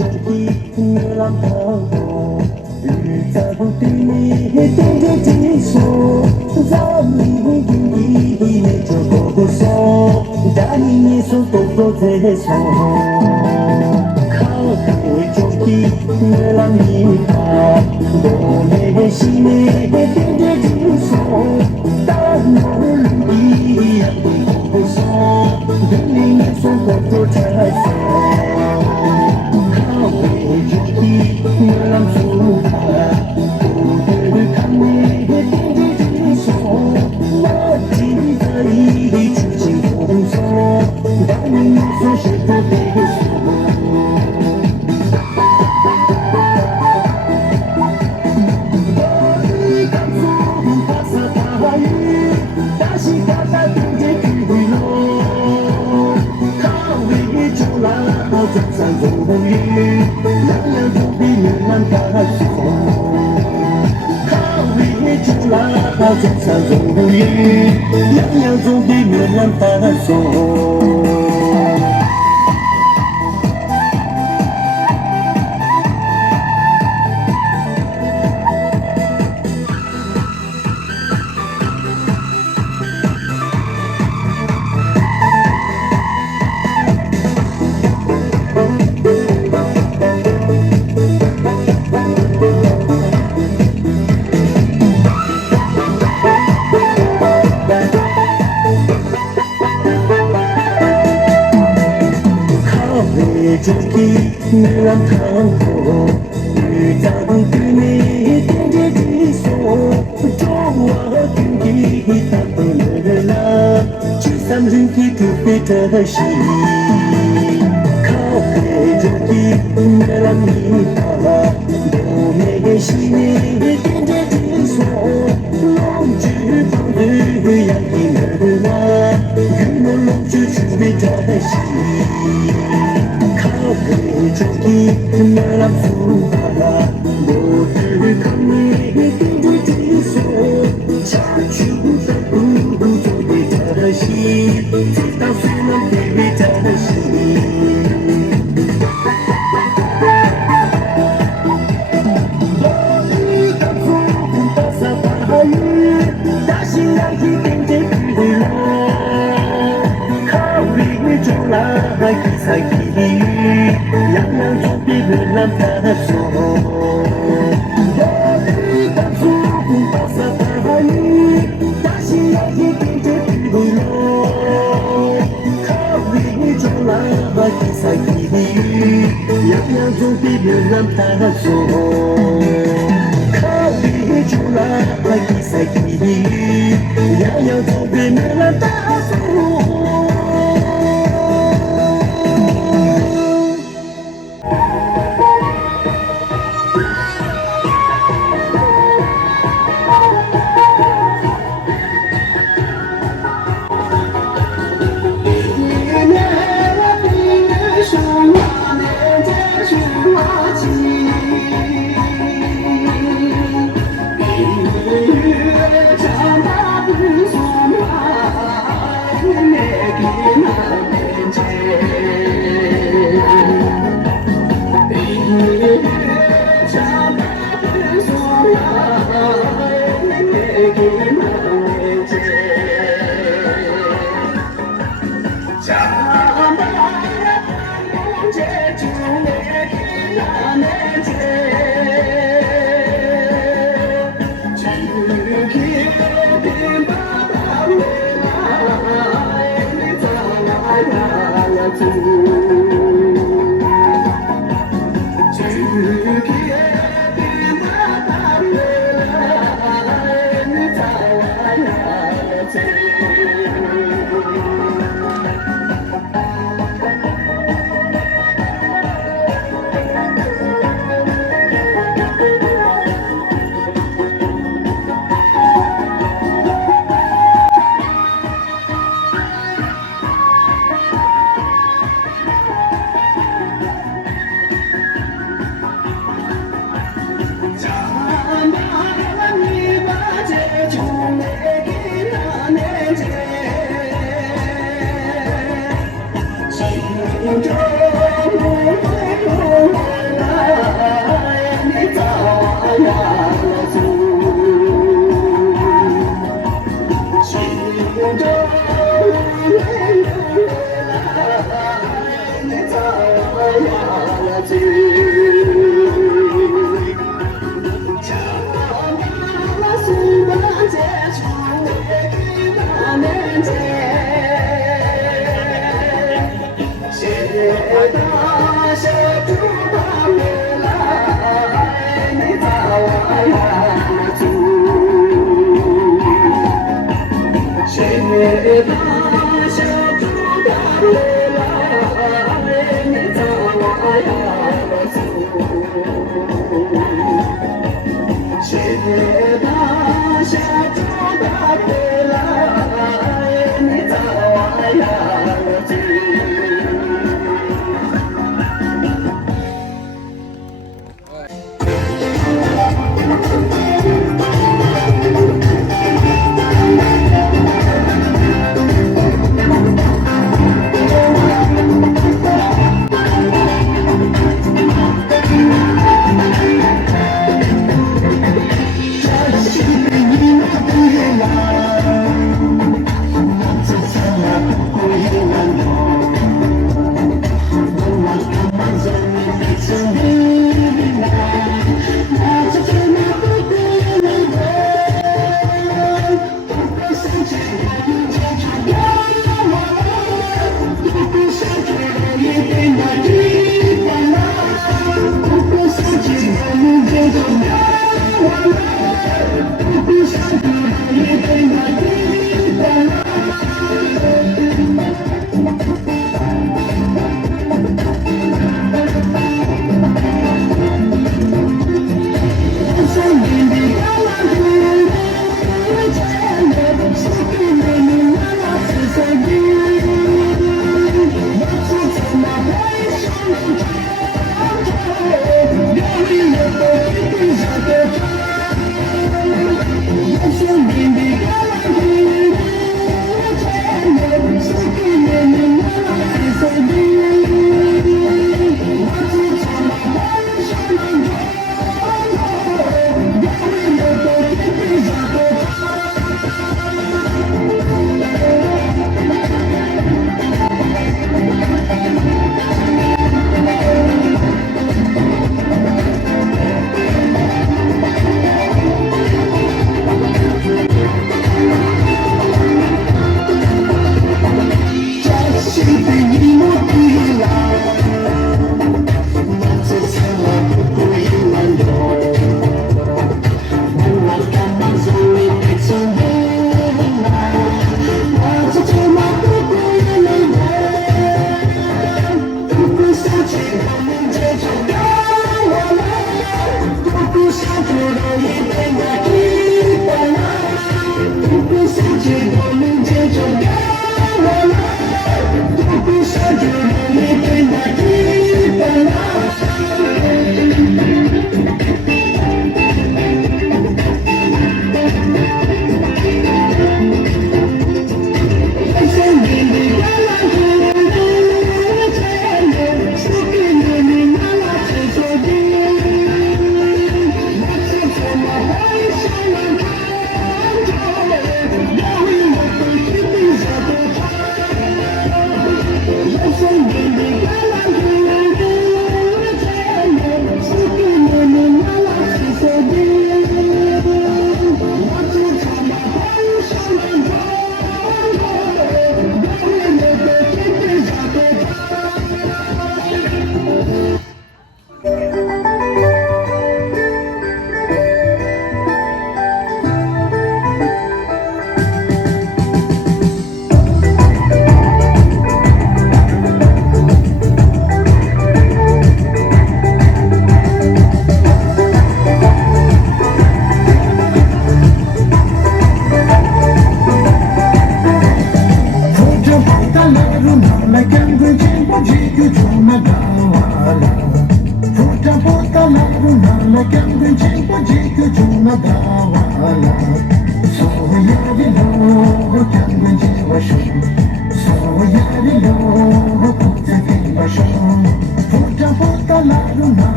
中的浪涛，雨在不对你点着地说，在你定义你就不说，但你也说都不再说，靠背中的浪你跑，多内心的点着地说，但你一样的不说，你也说都不再说。làm dù ta cô đơn khăn đi tiếng đi số nó chỉ thấy chương trình không số đã nên số sẽ vô tình dần dần dần hồng y nắng lên trong đi miền Nam ta sầu khao vì chung lá ta dần dần dần hồng y nắng lên trong đi miền Nam ta sầu trong khi năm tháng khổ người ta vẫn cứ nghĩ tiếng đi số trong hoa tiếng đi ta từ nơi là chỉ xăm riêng khi thuộc về trời sĩ khao khát trong khi làm gì ta đồ mê sĩ tiếng đi số lòng chữ bao đời yang đi nơi là gửi một lòng chữ chữ về trời sĩ trong khi nơi làm phụ bà bộ từ không nghĩ tiếng đôi tí số cha chú ta ưu rồi bị ta shi thì tao sẽ làm để bị ta shi hai kỳ sai kỳ lắng lắng trong tim người làm ta sầu đã đi cảm xúc cùng ta xa ta hai đã chỉ là những tình thế người lo khao vì trong lá hai kỳ sai kỳ lắng lắng trong tim người làm ta sầu khao vì trong lá hai kỳ sai kỳ lắng lắng trong tim người làm ta sầu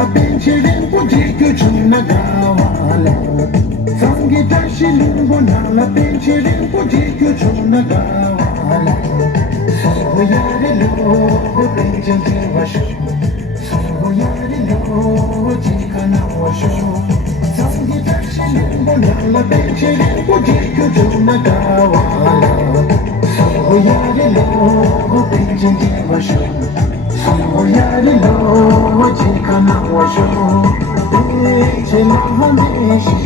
la pensieri puji che chuna gavala Sangita shilingo na la pensieri puji che chuna gavala So yare lo pensieri vasho So yare lo jikana vasho Sangita shilingo na la pensieri puji che chuna gavala So yare lo pensieri vasho So yare lo jikana vasho Chena hande shi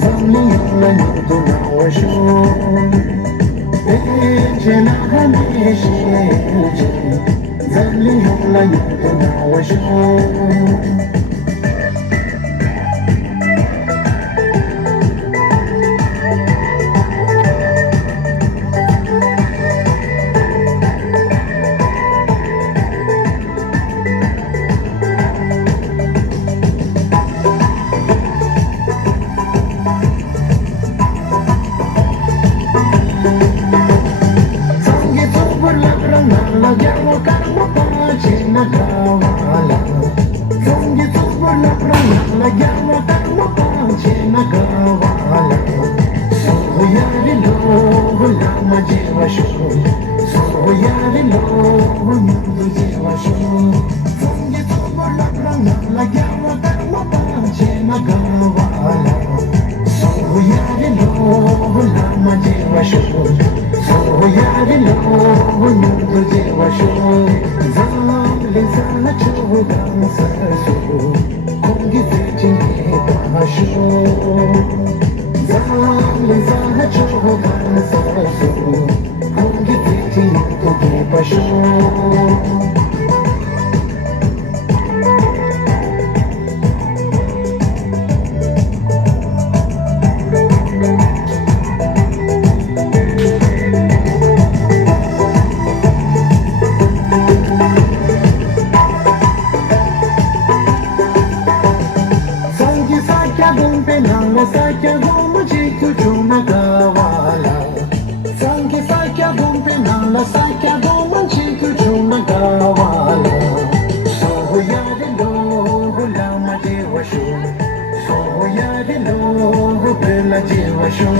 zamli la yuto na washo Chena hande shi zamli la yuto na washo La llamo calmo pace na gavala Zongi tubur la prana La llamo calmo pace na gavala So yari lo la majeva shu So yari lo nyudu jeva shu Zongi tubur la prana La llamo calmo pace na gavala So yari lo la majeva shu So yari lo nyudu jeva shu Zamli sana chugan sasu Kongi vechinge pashu Zamli sana chugan sasu Kongi vechinge pashu Sakya gom chiku chuna gavala Sangi sakya gom penala Sakya gom chiku chuna gavala So yari lo lama jeva shu So yari lo bela jeva shu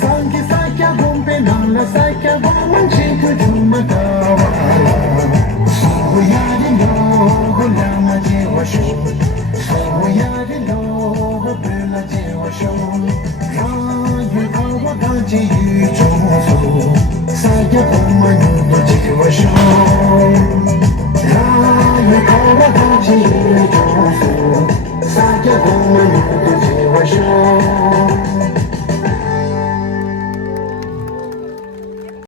Sangi sakya gom penala Sakya gom chiku chuna gavala So yari lo lama jeva shu So yari lo bela jeva shu Rayu kawa gaji yu chosu Sakya goma nyudo jeva shu Rayu kawa gaji yu chosu Sakya goma nyudo jeva shu